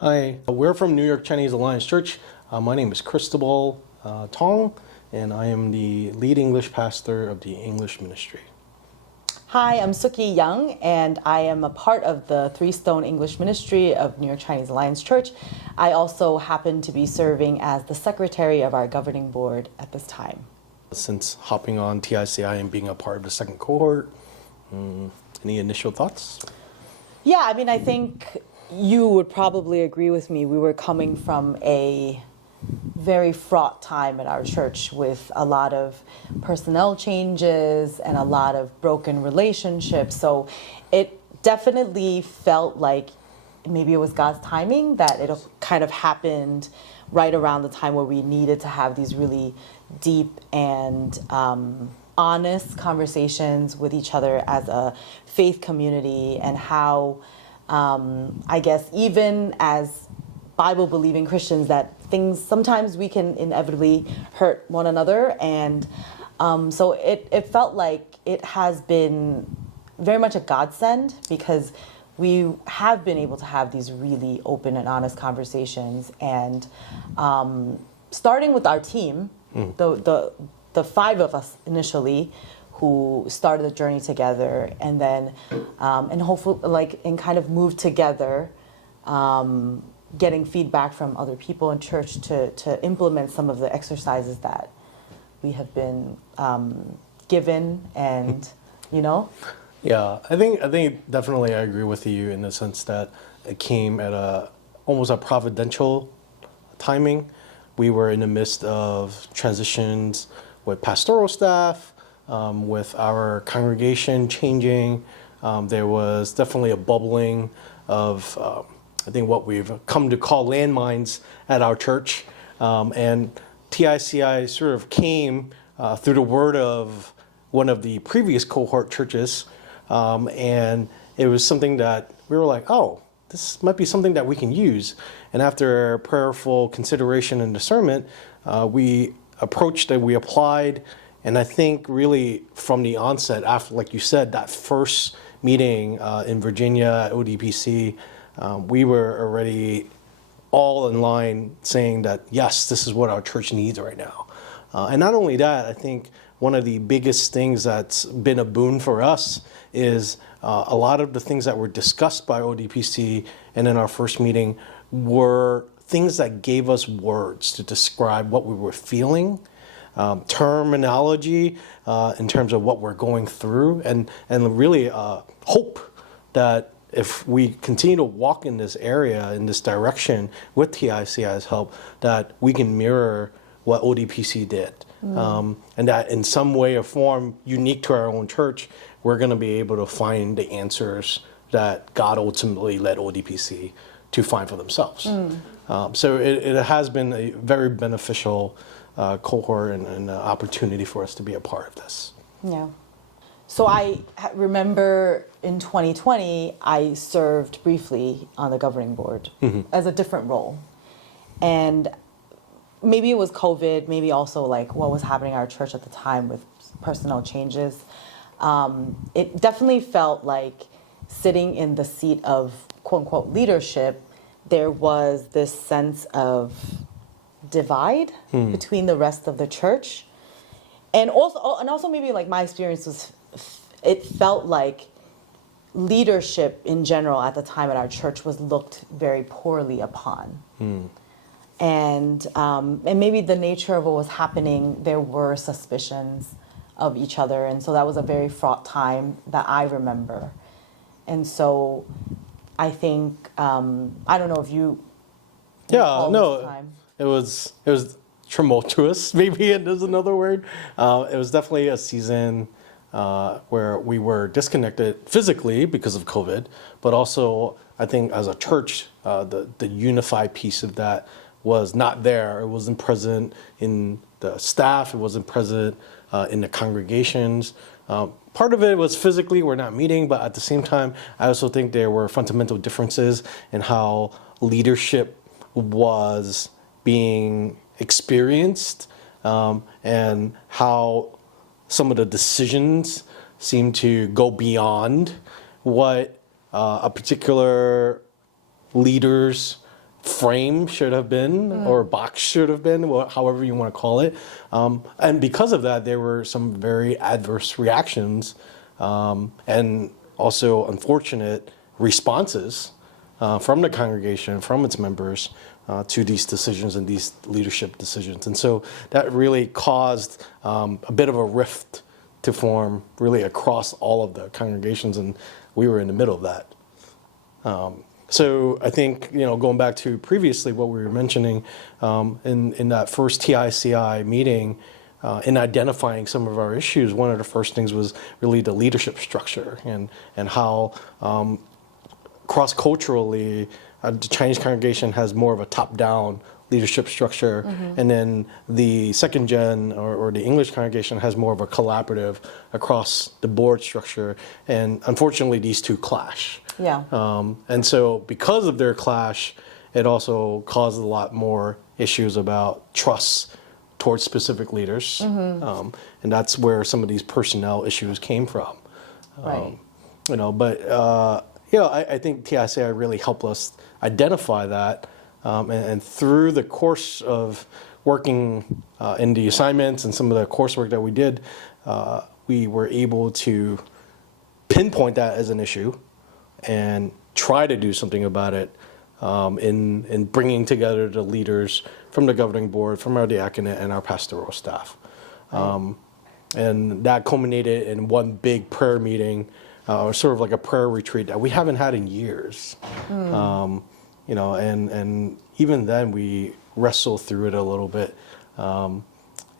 Hi, we're from New York Chinese Alliance Church. My name is Cristobal Tong, and I am the lead English pastor of the English ministry. Hi, I'm Sookie Young, and I am a part of the Three Stone English Ministry of New York Chinese Alliance Church. I also happen to be serving as the secretary of our governing board at this time. Since hopping on TICI and being a part of the second cohort, any initial thoughts? Yeah, I think you would probably agree with me. We were coming from a very fraught time at our church with a lot of personnel changes and a lot of broken relationships. So it definitely felt like maybe it was God's timing that it kind of happened right around the time where we needed to have these really deep and honest conversations with each other as a faith community, and how I guess even as Bible-believing Christians, that things sometimes we can inevitably hurt one another, and so it felt like it has been very much a godsend, because we have been able to have these really open and honest conversations, and starting with our team, the five of us initially who started the journey together, and then and hopefully and kind of moved together, getting feedback from other people in church to implement some of the exercises that we have been given, and Yeah, I think definitely I agree with you in the sense that it came at almost a providential timing. We were in the midst of transitions with pastoral staff, with our congregation changing. There was definitely a bubbling of I think what we've come to call landmines at our church, and TICI sort of came through the word of one of the previous cohort churches, and it was something that we were like, oh, this might be something that we can use. And after prayerful consideration and discernment, we approached it, we applied, and I think really from the onset, after, like you said, that first meeting in Virginia at ODPC, we were already all in line saying that, yes, this is what our church needs right now. And not only that, I think one of the biggest things that's been a boon for us is a lot of the things that were discussed by ODPC and in our first meeting were things that gave us words to describe what we were feeling, terminology in terms of what we're going through, and really hope that if we continue to walk in this area, in this direction with TICI's help, that we can mirror what ODPC did. And that in some way or form, unique to our own church, we're going to be able to find the answers that God ultimately led ODPC to find for themselves. So it has been a very beneficial cohort and opportunity for us to be a part of this. Yeah. So I remember in 2020, I served briefly on the governing board as a different role. And maybe it was COVID, maybe also like what was happening at our church at the time with personnel changes. It definitely felt like sitting in the seat of quote unquote leadership, there was this sense of divide between the rest of the church. And also maybe like my experience was, it felt like leadership in general at the time at our church was looked very poorly upon. And maybe the nature of what was happening, there were suspicions of each other. And so that was a very fraught time that I remember. And so I think, I don't know if you recall this time. It was tumultuous, maybe is another word. It was definitely a season where we were disconnected physically because of COVID, but also I think as a church, the unified piece of that was not there. It wasn't present in the staff. It wasn't present in the congregations. Part of it was physically we're not meeting, but at the same time, I also think there were fundamental differences in how leadership was being experienced, and how some of the decisions seem to go beyond what a particular leader's frame should have been or box should have been, however you want to call it. And because of that, there were some very adverse reactions and also unfortunate responses from the congregation, from its members, to these decisions and these leadership decisions. And so that really caused a bit of a rift to form really across all of the congregations, and we were in the middle of that. So I think, going back to previously what we were mentioning in that first TICI meeting, in identifying some of our issues, one of the first things was really the leadership structure and how cross-culturally the Chinese congregation has more of a top-down leadership structure, and then the second gen or the English congregation has more of a collaborative across the board structure, and unfortunately these two clash. Yeah. And so because of their clash, it also caused a lot more issues about trust towards specific leaders, and that's where some of these personnel issues came from. Right. I think TICI really helped us identify that. And through the course of working in the assignments and some of the coursework that we did, we were able to pinpoint that as an issue and try to do something about it in bringing together the leaders from the governing board, from our diaconate, and our pastoral staff. And that culminated in one big prayer meeting, sort of like a prayer retreat that we haven't had in years. And even then we wrestled through it a little bit,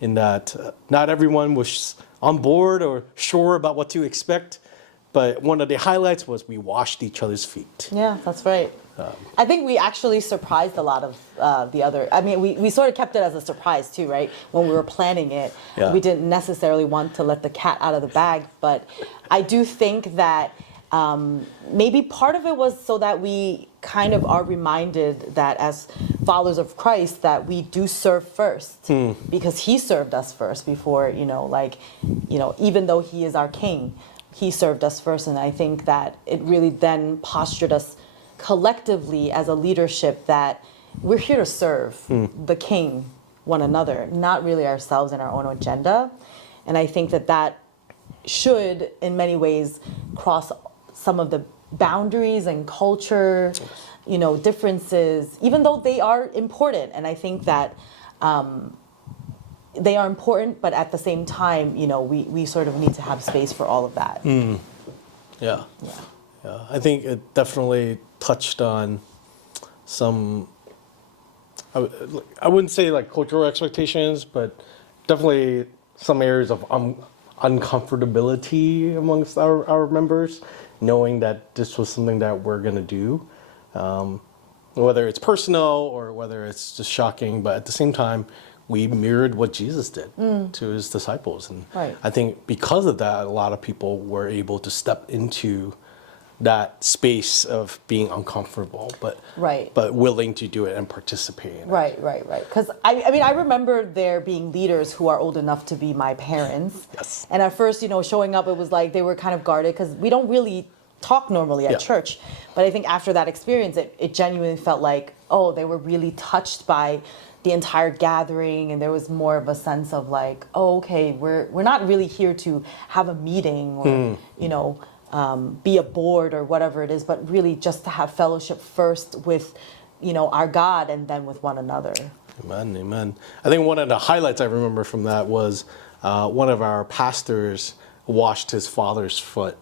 in that not everyone was on board or sure about what to expect, but one of the highlights was we washed each other's feet. Yeah, that's right. I think we actually surprised a lot of the other. I mean, we sort of kept it as a surprise too, right? When we were planning it, we didn't necessarily want to let the cat out of the bag. But I do think that maybe part of it was so that we kind of are reminded that as followers of Christ, that we do serve first, because He served us first before, even though He is our King, He served us first. And I think that it really then postured us collectively as a leadership that we're here to serve the King, one another, not really ourselves and our own agenda. And I think that should, in many ways, cross some of the boundaries and culture, differences, even though they are important. And I think that they are important, but at the same time, we sort of need to have space for all of that. Yeah. I think it definitely touched on some, I wouldn't say like cultural expectations, but definitely some areas of uncomfortability amongst our members, knowing that this was something that we're going to do, whether it's personal or whether it's just shocking. But at the same time, we mirrored what Jesus did to His disciples. And I think because of that, a lot of people were able to step into that space of being uncomfortable, but willing to do it and participate in it. Right. Because I remember there being leaders who are old enough to be my parents. Yes. And at first, showing up, it was like they were kind of guarded because we don't really talk normally at church. But I think after that experience, it genuinely felt like, oh, they were really touched by the entire gathering, and there was more of a sense of like, oh, okay, we're not really here to have a meeting or be a board or whatever it is, but really just to have fellowship first with, our God and then with one another. Amen. I think one of the highlights I remember from that was one of our pastors washed his father's foot.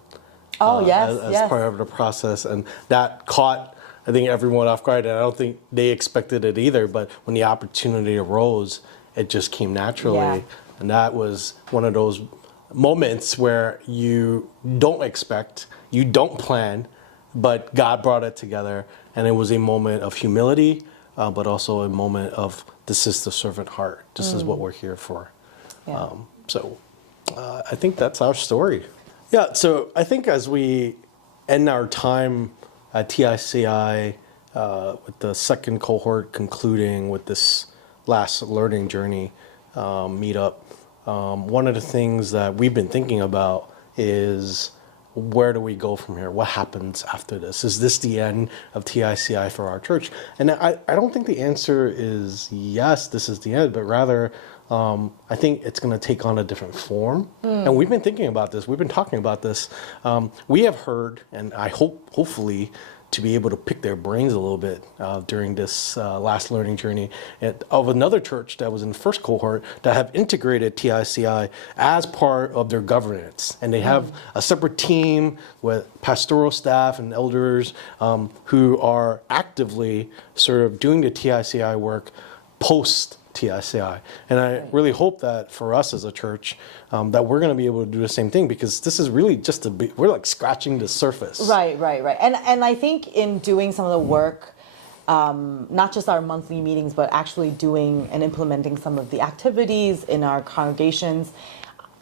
As part of the process, and that caught, I think, everyone off guard, and I don't think they expected it either. But when the opportunity arose, it just came naturally, and that was one of those moments where you don't expect, you don't plan, but God brought it together, and it was a moment of humility, but also a moment of this is the servant heart. This is what we're here for. I think that's our story. Yeah, so I think as we end our time at TICI, with the second cohort concluding with this last learning journey meetup, one of the things that we've been thinking about is where do we go from here? What happens after this? Is this the end of TICI for our church? And I don't think the answer is yes, this is the end, but rather I think it's going to take on a different form. And we've been thinking about this. We've been talking about this. We have heard, and I hopefully, to be able to pick their brains a little bit during this last learning journey of another church that was in the first cohort that have integrated TICI as part of their governance. And they have a separate team with pastoral staff and elders who are actively sort of doing the TICI work post TICI. And I really hope that for us as a church, that we're going to be able to do the same thing, because this is really just we're like scratching the surface. Right. And I think in doing some of the work, not just our monthly meetings, but actually doing and implementing some of the activities in our congregations,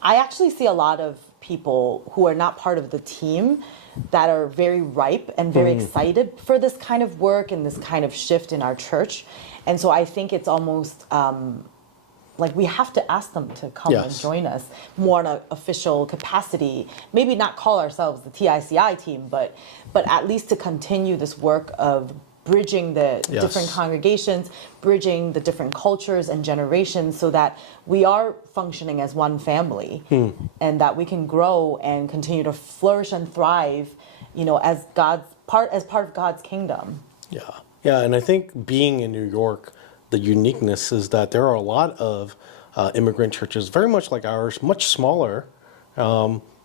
I actually see a lot of people who are not part of the team that are very ripe and very excited for this kind of work and this kind of shift in our church. And so I think it's almost like we have to ask them to come and join us more in an official capacity. Maybe not call ourselves the TICI team, but at least to continue this work of bridging the different congregations, bridging the different cultures and generations, so that we are functioning as one family, and that we can grow and continue to flourish and thrive, as part of God's kingdom. Yeah, and I think being in New York, the uniqueness is that there are a lot of immigrant churches, very much like ours, much smaller,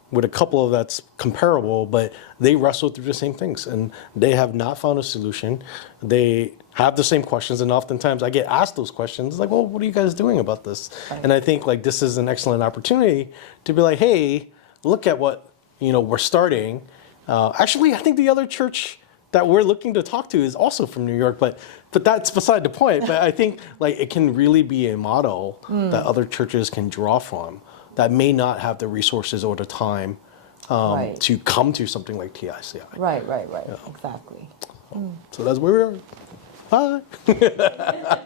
with a couple of that's comparable, but they wrestle through the same things, and they have not found a solution. They have the same questions, and oftentimes I get asked those questions, like, well, what are you guys doing about this? Right. And I think like this is an excellent opportunity to be like, hey, look at what we're starting. Actually, I think the other church that we're looking to talk to is also from New York, but that's beside the point. But I think like it can really be a model that other churches can draw from that may not have the resources or the time to come to something like TICI. Right. Exactly. So that's where we are. Bye.